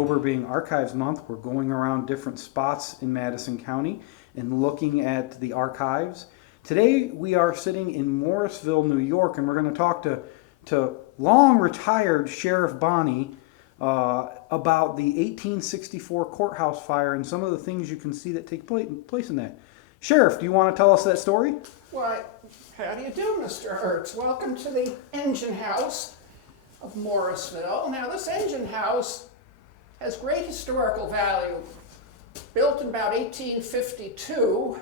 October being Archives Month, we're going around different spots in Madison County and looking at the archives. Today we are sitting in Morrisville, New York, and we're going to talk to long retired Sheriff Bonney about the 1864 courthouse fire and some of the things you can see that take place in that. Sheriff, do you want to tell us that story? Why, how do you do, Mr. Hertz? Welcome to the engine house of Morrisville. Now, this engine house has great historical value. Built in about 1852,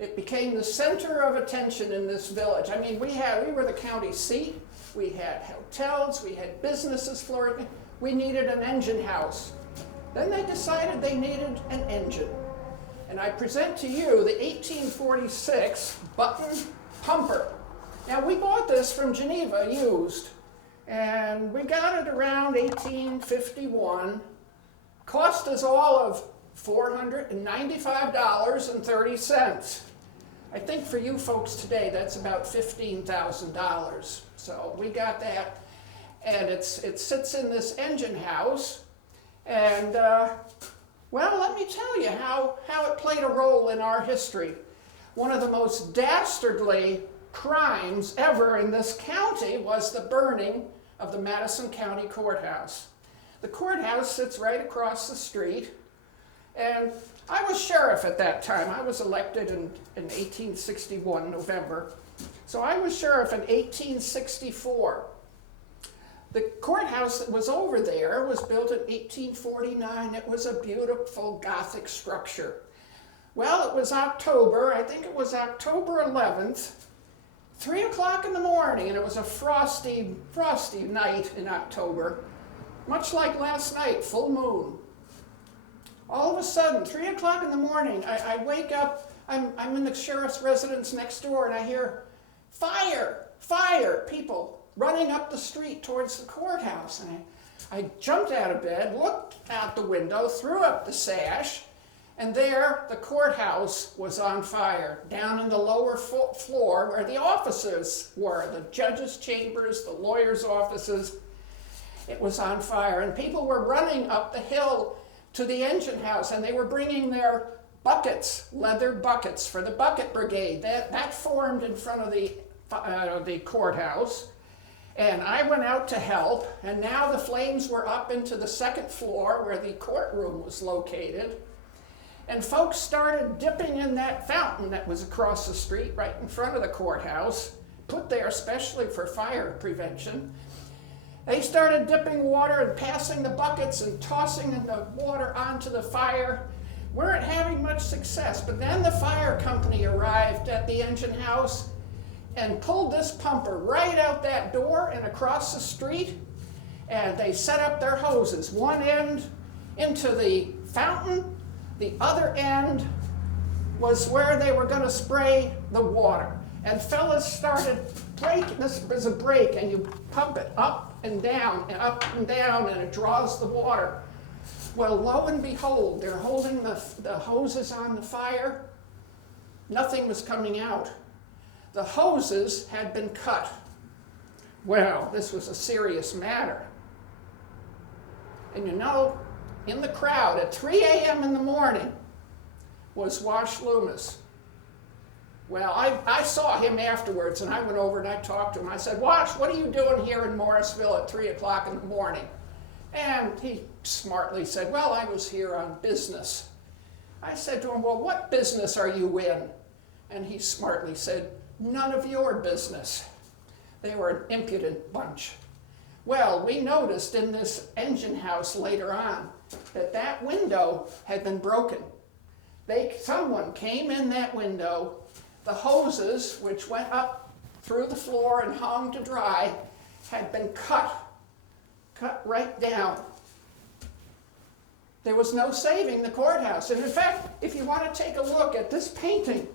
it became the center of attention in this village. I mean, we were the county seat, we had hotels, we had businesses flourishing. We needed an engine house. Then they decided they needed an engine. And I present to you the 1846 Button pumper. Now, we bought this from Geneva used, and we got it around 1851. Cost us all of $495.30. I think for you folks today, that's about $15,000. So we got that, and it sits in this engine house, and well, let me tell you how it played a role in our history. One of the most dastardly crimes ever in this county was the burning of the Madison County Courthouse. The courthouse sits right across the street, and I was sheriff at that time. I was elected in 1861, November. So I was sheriff in 1864. The courthouse that was over there was built in 1849. It was a beautiful Gothic structure. Well, it was October, I think it was October 11th, 3 o'clock in the morning, and it was a frosty night in October, much like last night, full moon. All of a sudden, 3 o'clock in the morning, I wake up, I'm in the sheriff's residence next door, and I hear, fire, people running up the street towards the courthouse. And I jumped out of bed, looked out the window, threw up the sash, and there the courthouse was on fire, down in the lower floor where the offices were, the judges' chambers, the lawyers' offices. It was on fire, and people were running up the hill to the engine house, and they were bringing their buckets, leather buckets for the bucket brigade. That formed in front of the courthouse. And I went out to help, and now the flames were up into the second floor where the courtroom was located. And folks started dipping in that fountain that was across the street right in front of the courthouse, put there especially for fire prevention. They started dipping water and passing the buckets and tossing the water onto the fire. Weren't having much success, but then the fire company arrived at the engine house and pulled this pumper right out that door and across the street, and they set up their hoses, one end into the fountain, the other end was where they were going to spray the water. And fellas started braking. This is a brake, and you pump it up and down, and it draws the water. Well, lo and behold, they're holding the hoses on the fire. Nothing was coming out. The hoses had been cut. Well, this was a serious matter. And you know, in the crowd at 3 a.m. in the morning was Wash Loomis. Well, I saw him afterwards, and I went over and I talked to him. I said, Wash, what are you doing here in Morrisville at 3 o'clock in the morning? And he smartly said, well, I was here on business. I said to him, well, what business are you in? And he smartly said, none of your business. They were an impudent bunch. Well, we noticed in this engine house later on that window had been broken. Someone came in that window. The hoses, which went up through the floor and hung to dry, had been cut right down. There was no saving the courthouse. And in fact, if you want to take a look at this painting,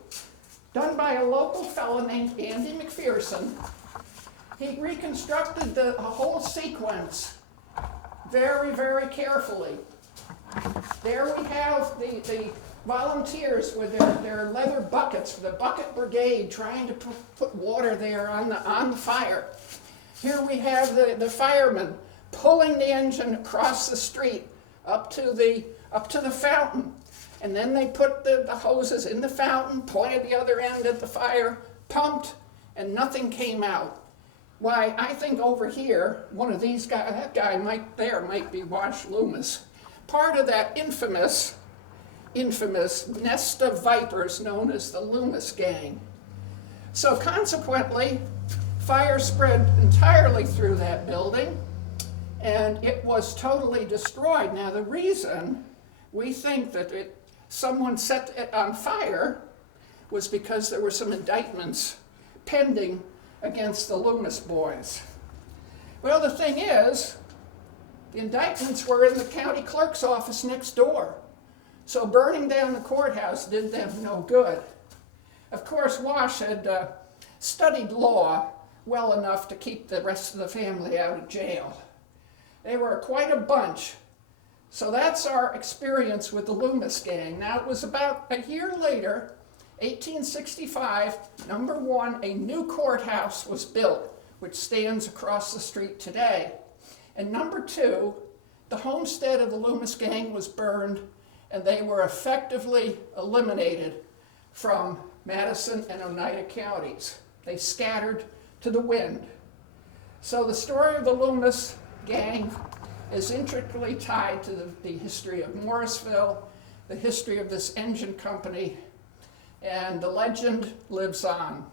done by a local fellow named Andy McPherson, he reconstructed a whole sequence very, very carefully. There we have the volunteers with their leather buckets, the bucket brigade, trying to put water there on the fire. Here we have the firemen pulling the engine across the street up to the fountain. And then they put the hoses in the fountain, pointed the other end at the fire, pumped, and nothing came out. Why, I think over here, one of these guys, that guy might be Wash Loomis. Part of that infamous nest of vipers known as the Loomis Gang. So consequently, fire spread entirely through that building, and it was totally destroyed. Now the reason we think that someone set it on fire was because there were some indictments pending against the Loomis boys. Well, the thing is, the indictments were in the county clerk's office next door. So burning down the courthouse did them no good. Of course, Wash had studied law well enough to keep the rest of the family out of jail. They were quite a bunch. So that's our experience with the Loomis Gang. Now, it was about a year later, 1865, number one, a new courthouse was built, which stands across the street today. And number two, the homestead of the Loomis Gang was burned, and they were effectively eliminated from Madison and Oneida counties. They scattered to the wind. So the story of the Loomis Gang is intricately tied to the history of Morrisville, the history of this engine company, and the legend lives on.